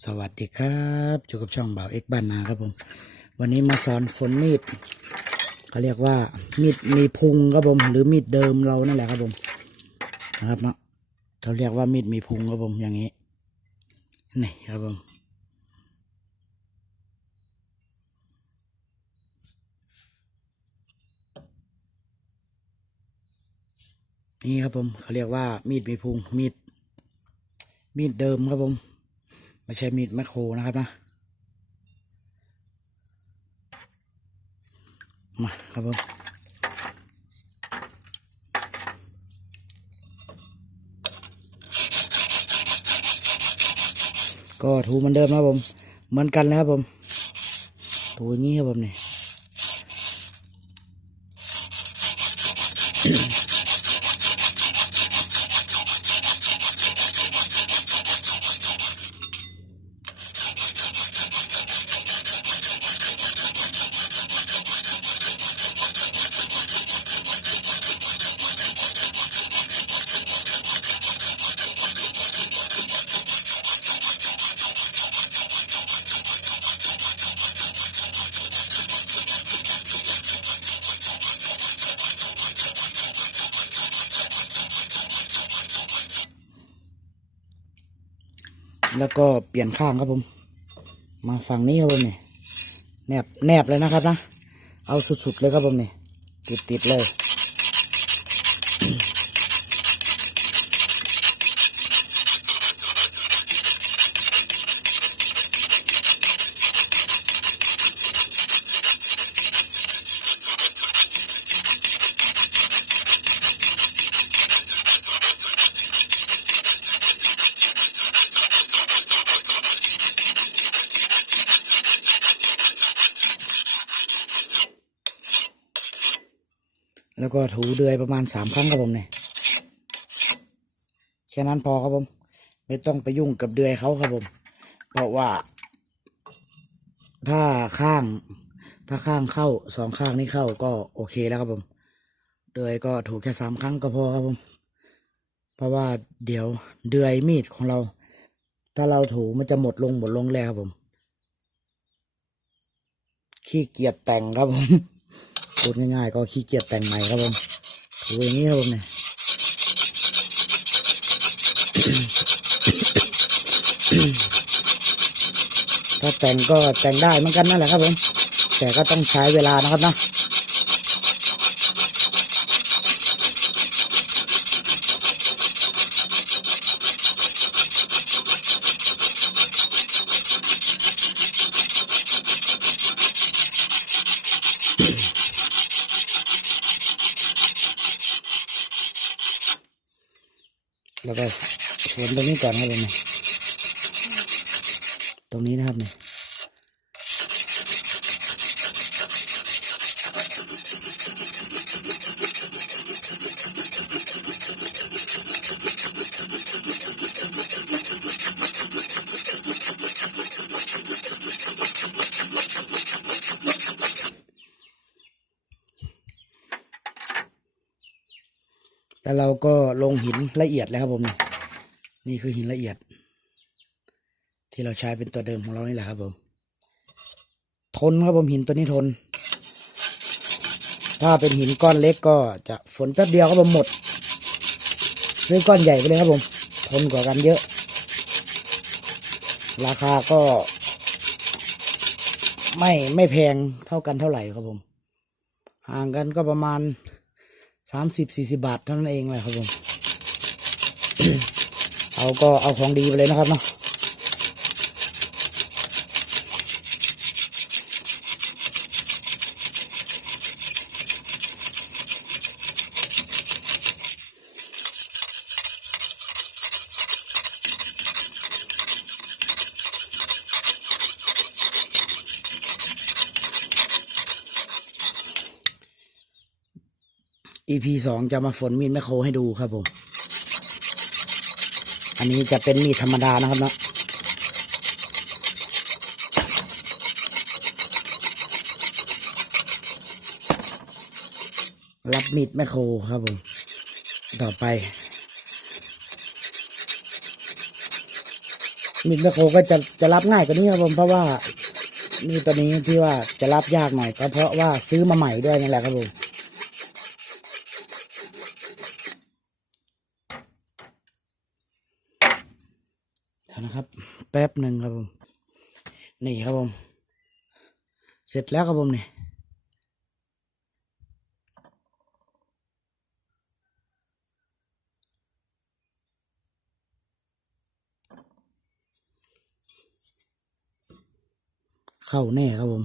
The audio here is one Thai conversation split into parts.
สวัสดีครับอยู่กับช่องบ่าวเอ็กบ้านนาครับผม วันนี้มาสอนฝนมีดเขาเรียกว่ามีดมีพุงครับผม หรือมีดเดิมเรานั่นแหละครับผมนะครับเนาะเขาเรียกว่ามีดมีพุงครับผมอย่างนี้นี่ครับผมนี่ครับผมเขาเรียกว่ามีดมีพุงมีดมีดเดิมครับผม ไม่ใช่มีดแมคโครนะครับนะมาครับผมก็ถูเหมือนเดิมนะครับผม เหมือนกันเลยครับผม ถูอย่างนี้ครับผมนี่ แล้วก็เปลี่ยนข้างครับผม มาฝั่งนี้ครับผมนี่แนบแนบเลยนะครับนะ เอาสุดๆเลยครับผมนี่ติดติดๆเลย แล้วก็ถูเดือยประมาณสามครั้งครับผมเนี่ยแค่นั้นพอครับผม ไม่ต้องไปยุ่งกับเดือยเขาครับผม เพราะว่า ถ้าข้าง ถ้าข้างเข้าสองข้างนี้เข้าก็โอเคแล้วครับผม เดือยก็ถูแค่สามครั้งก็พอครับผม เพราะว่าเดี๋ยวเดือยมีดของเรา ถ้าเราถูมันจะหมดลงหมดลงแล้วครับผมขี้เกียจแต่งครับผม พูดง่ายๆ ก็ขี้เกียจแต่งใหม่ครับผมถูอย่างนี้ครับผมเนี่ยถ้าแต่งก็แต่งได้เหมือนกันนั่นแหละครับผมแต่ก็ต้องใช้เวลานะครับนะ แล้วก็สวนตรงนี้ก่อนครับผมตรงนี้นะครับเนี่ย แต่เราก็ลงหินละเอียดแล้วครับผมนี่นี่คือหินละเอียด ที่เราใช้เป็นตัวเดิมของเรานี่แหละครับผม ทนครับผมหินตัวนี้ทน ถ้าเป็นหินก้อนเล็กก็จะฝนแป๊บเดียวครับผมหมดซื้อก้อนใหญ่ไปเลยครับผม ทนกว่ากันเยอะ ราคาก็ ไม่ไม่แพงเท่ากันเท่าไหร่ครับผม ห่างกันก็ประมาณ สามสิบสี่สิบาทเท่านั้นเองเลยครับผม เอาก็เอาของดีไปเลยนะครับเนาะ EP สองจะมาฝนมีดแมคโครให้ดูครับผม อันนี้จะเป็นมีดธรรมดานะครับเนาะรับมีดแมคโครครับผม ต่อไป มีดแมคโครก็จะจะรับง่ายกว่านี้ครับผมเพราะว่ามีดตัวนี้ที่ว่าจะรับยากหน่อยก็เพราะว่าซื้อมาใหม่ด้วยนี่แหละครับผมเดี๋ยว นะครับ แป๊บหนึ่งครับผม นี่ครับผม เสร็จแล้วครับผมนี่เข้าแน่ครับผม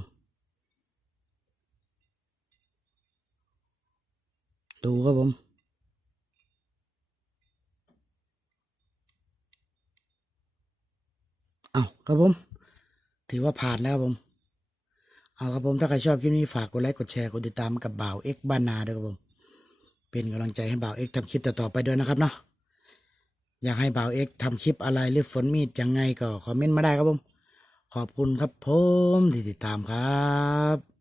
ดูครับผม เอาครับผม ถือว่าผ่านแล้วครับผม เอาครับผม ถ้าใครชอบคลิปนี้ฝากกดไลค์กดแชร์กดติดตามกับบ่าวเอ็กบ้านนาด้วยครับผม เป็นกำลังใจให้บ่าวเอ็กทำคลิปต่อๆไปด้วยนะครับเนาะอยากให้บ่าวเอ็กทำคลิปอะไรหรือฝนมีดยังไงก็คอมเมนต์มาได้ครับผม ขอบคุณครับผมที่ติดตามครับ